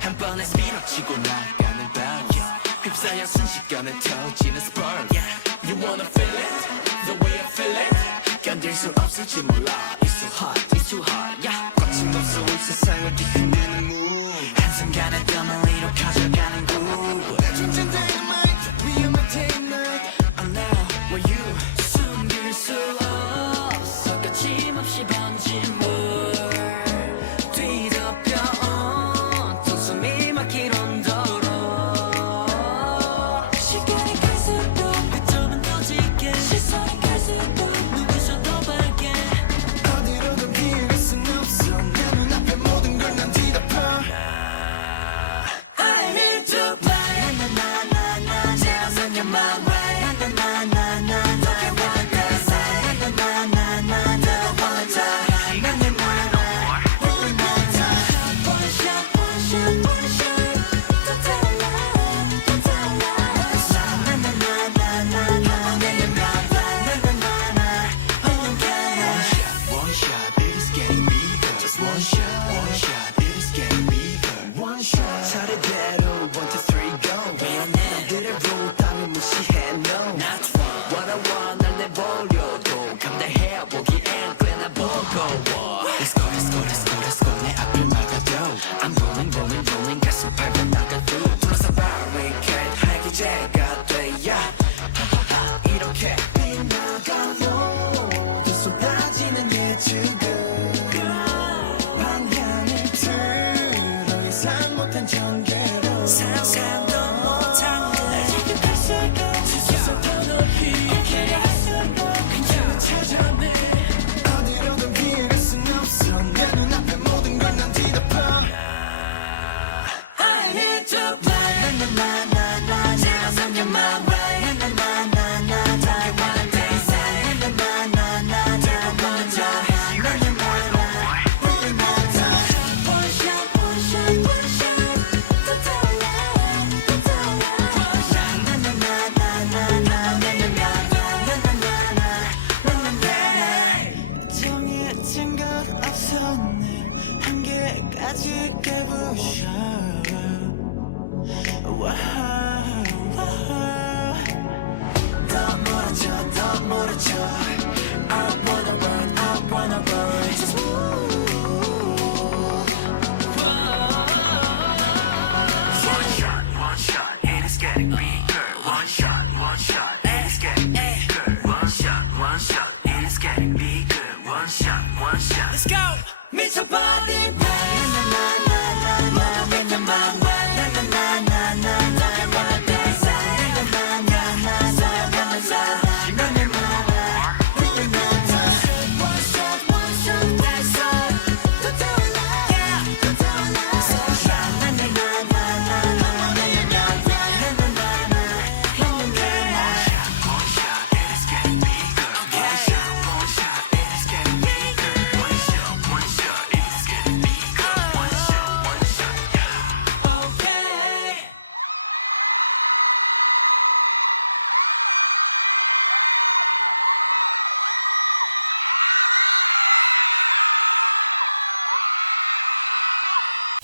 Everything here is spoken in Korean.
한 번에 밀어치고 나가는 밤 휩싸여 순식간에 터지는 spark You wanna feel it? The way I feel it? 견딜 수 없을지 몰라 It's too hot, it's too hot yeah. 거침없어 세상을 뒤흔드는 move 한순간에 땀을 가져가는 groove 충전 dynamite, 위험한 day night I'm now where you 숨길 수 없어 거침없이 번진 물 뒤덮여 온 숨이 막힐 온도로 시간이 갈수록 배점은 더 짙게 시선이 갈수록 눈부셔 더 밝게 어디로든 피할 순 없어 내 눈앞에 모든 걸 난 뒤덮어 I need to play 나나나나나 Just on your mind way 나나나나나 Don't care what they say 나나나나나 내가 원하자 나나나나 One shot, one shot, one shot Don't tell lie, don't tell lie 나나나나나 내게 말해 나나나나 One shot, it is getting bigger Just one shot, it is getting bigger One shot 차례대로 1, 2, 3, go 남들의 rule 따위 무시해 no Not one on one 날 내보려도 감당해보기엔 꽤나 버거워 Let's go, let's go, let's go, let's go 내 앞을 막아도 I'm rolling, rolling, rolling 가슴 밟아 나가도 둘러서 barricade 할기제가 돼야 이렇게 빗나가요 또 쏟아지는 예측은 방향을 틀어 예상 못한 전개로 상상도 못한 날 지켜갈수록 수수서 더 높이 오케이 할수록 괜찮은 찾아내 어디로든 피해갈 순 없어 내 눈앞에 모든 걸 난 뒤덮어 I need to play 나나나나나 Just on your mind way 나나나나나 Don't care what they say 나나나나나 내가 먼저 나나나나 One shot, one shot, one shot Don't tell lie, don't tell lie 나나나나나 내가 말해 나나나나 정해진 것 없어 늘 한계까지 깨부셔 더 멀어져 더 멀어져 I wanna run I wanna run Just move One shot, it is getting bigger one shot, it is getting bigger one shot, it is getting bigger one shot Let's go! 미쳐버린 rain